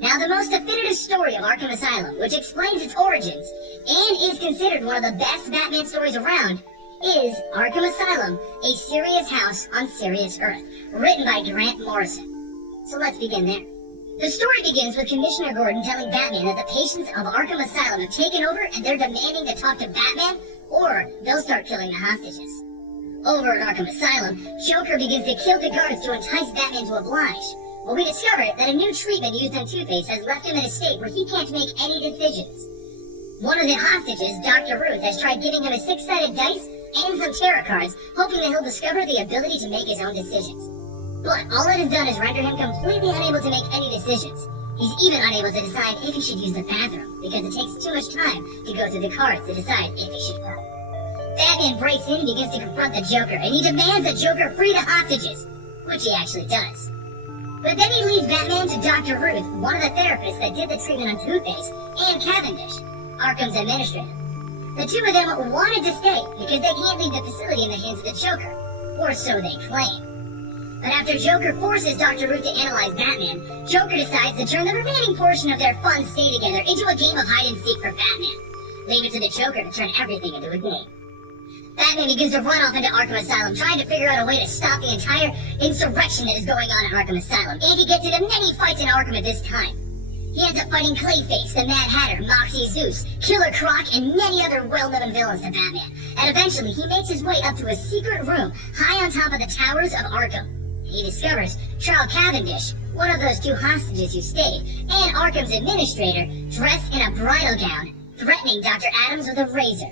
Now, the most definitive story of Arkham Asylum, which explains its origins, and is considered one of the best Batman stories around, is Arkham Asylum, A Serious House on Serious Earth, written by Grant Morrison. So let's begin there. The story begins with Commissioner Gordon telling Batman that the patients of Arkham Asylum have taken over and they're demanding to talk to Batman, or they'll start killing the hostages. Over at Arkham Asylum, Joker begins to kill the guards to entice Batman to oblige. Well, we discover that a new treatment used on Two-Face has left him in a state where he can't make any decisions. One of the hostages, Dr. Ruth, has tried giving him a 6-sided dice and some tarot cards, hoping that he'll discover the ability to make his own decisions. But all it has done is render him completely unable to make any decisions. He's even unable to decide if he should use the bathroom, because it takes too much time to go through the cards to decide if he should go. Batman breaks in and begins to confront the Joker, and he demands that Joker free the hostages, which he actually does. But then he leads Batman to Dr. Ruth, one of the therapists that did the treatment on Two-Face, and Cavendish, Arkham's administrator. The two of them wanted to stay because they can't leave the facility in the hands of the Joker, or so they claim. But after Joker forces Dr. Ruth to analyze Batman, Joker decides to turn the remaining portion of their fun stay together into a game of hide-and-seek for Batman, leaving it to the Joker to turn everything into a game. Batman begins to run off into Arkham Asylum, trying to figure out a way to stop the entire insurrection that is going on at Arkham Asylum, and he gets into many fights in Arkham at this time. He ends up fighting Clayface, the Mad Hatter, Moxie Zeus, Killer Croc, and many other well-known villains to Batman, and eventually he makes his way up to a secret room high on top of the towers of Arkham. He discovers Charles Cavendish, one of those two hostages who stayed, and Arkham's administrator, dressed in a bridal gown, threatening Dr. Adams with a razor.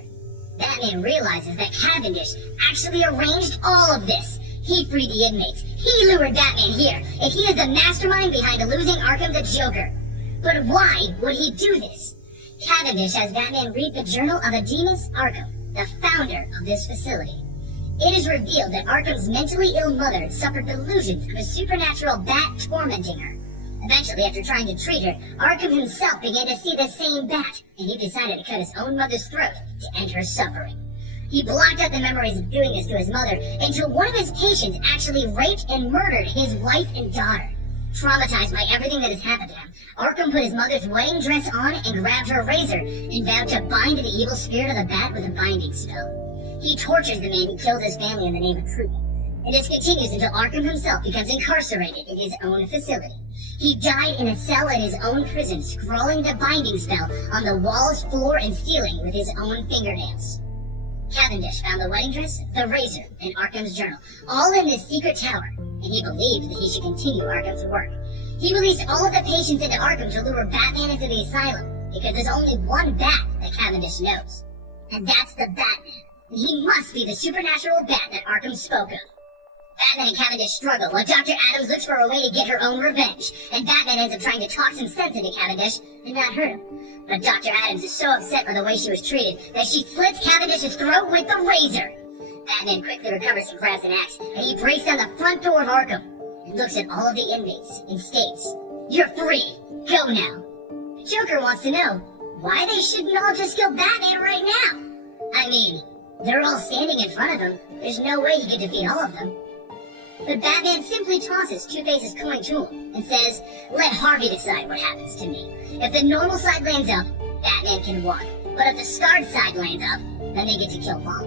Batman realizes that Cavendish actually arranged all of this. He freed the inmates. He lured Batman here, and he is the mastermind behind losing Arkham the Joker. But why would he do this? Cavendish has Batman read the journal of Ademus Arkham, the founder of this facility. It is revealed that Arkham's mentally ill mother suffered delusions of a supernatural bat tormenting her. Eventually, after trying to treat her, Arkham himself began to see the same bat, and he decided to cut his own mother's throat to end her suffering. He blocked out the memories of doing this to his mother until one of his patients actually raped and murdered his wife and daughter. Traumatized by everything that has happened to him, Arkham put his mother's wedding dress on and grabbed her razor and vowed to bind the evil spirit of the bat with a binding spell. He tortures the man who killed his family in the name of treatment. And this continues until Arkham himself becomes incarcerated in his own facility. He died in a cell in his own prison, scrawling the binding spell on the walls, floor, and ceiling with his own fingernails. Cavendish found the wedding dress, the razor, and Arkham's journal, all in this secret tower, and he believed that he should continue Arkham's work. He released all of the patients into Arkham to lure Batman into the asylum, because there's only one bat that Cavendish knows. And that's the Batman. And he must be the supernatural bat that Arkham spoke of. Batman and Cavendish struggle while Dr. Adams looks for a way to get her own revenge, and Batman ends up trying to talk some sense into Cavendish and not hurt him. But Dr. Adams is so upset by the way she was treated that she slits Cavendish's throat with the razor. Batman quickly recovers and grabs an axe, and he breaks down the front door of Arkham and looks at all of the inmates and states, "You're free. Go now." The Joker wants to know why they shouldn't all just kill Batman right now. I mean, they're all standing in front of him. There's no way he could defeat all of them. But Batman simply tosses Two-Face's coin to him and says, "Let Harvey decide what happens to me. If the normal side lands up, Batman can walk. But if the scarred side lands up, then they get to kill Bob."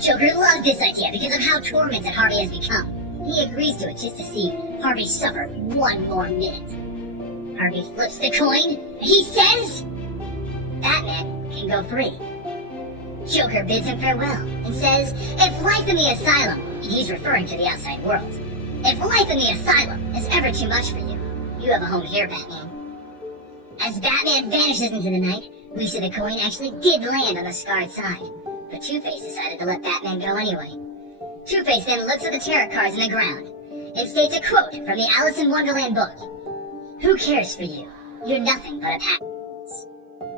Joker loves this idea because of how tormented Harvey has become. He agrees to it just to see Harvey suffer one more minute. Harvey flips the coin, and he says, Batman can go free. Joker bids him farewell and says, "If life in the asylum," and he's referring to the outside world, "if life in the asylum is ever too much for you, you have a home here, Batman." As Batman vanishes into the night, we see the coin actually did land on the scarred side, but Two-Face decided to let Batman go anyway. Two-Face then looks at the tarot cards on the ground and states a quote from the Alice in Wonderland book, "Who cares for you? You're nothing but a pack."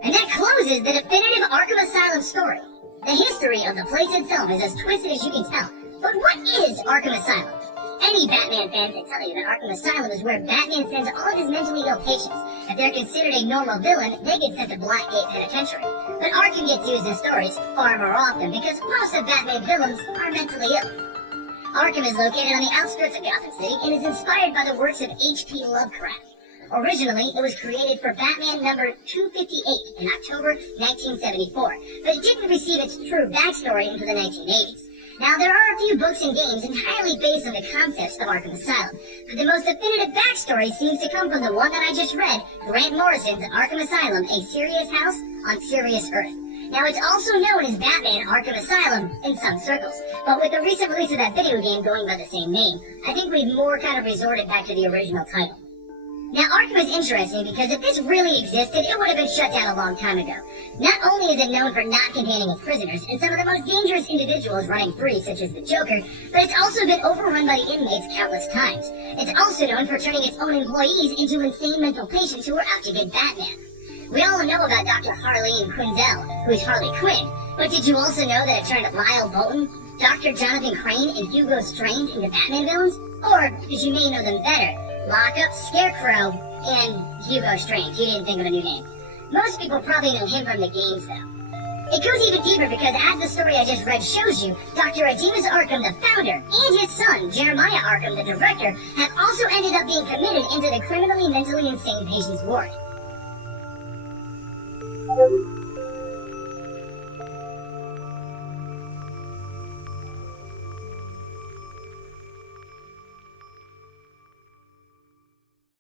And that closes the definitive Arkham Asylum story. The history of the place itself is as twisted as you can tell. But what is Arkham Asylum? Any Batman fan can tell you that Arkham Asylum is where Batman sends all of his mentally ill patients. If they're considered a normal villain, they get sent to Blackgate Penitentiary. But Arkham gets used in stories far more often because most of Batman villains are mentally ill. Arkham is located on the outskirts of Gotham City and is inspired by the works of H.P. Lovecraft. Originally, it was created for Batman number 258 in October 1974, but it didn't receive its true backstory until the 1980s. Now, there are a few books and games entirely based on the concepts of Arkham Asylum, but the most definitive backstory seems to come from the one that I just read, Grant Morrison's Arkham Asylum, A Serious House on Serious Earth. Now, it's also known as Batman Arkham Asylum in some circles, but with the recent release of that video game going by the same name, I think we've more kind of resorted back to the original title. Now, Arkham is interesting because if this really existed, it would have been shut down a long time ago. Not only is it known for not containing its prisoners and some of the most dangerous individuals running free, such as the Joker, but it's also been overrun by the inmates countless times. It's also known for turning its own employees into insane mental patients who are out to get Batman. We all know about Dr. Harleen Quinzel, who is Harley Quinn, but did you also know that it turned Lyle Bolton, Dr. Jonathan Crane, and Hugo Strange into Batman villains? Or, because you may know them better, Lockup, Scarecrow, and Hugo Strange. You didn't think of a new name. Most people probably know him from the games, though. It goes even deeper because, as the story I just read shows you, Dr. Adimus Arkham, the founder, and his son, Jeremiah Arkham, the director, have also ended up being committed into the criminally mentally insane patients ward.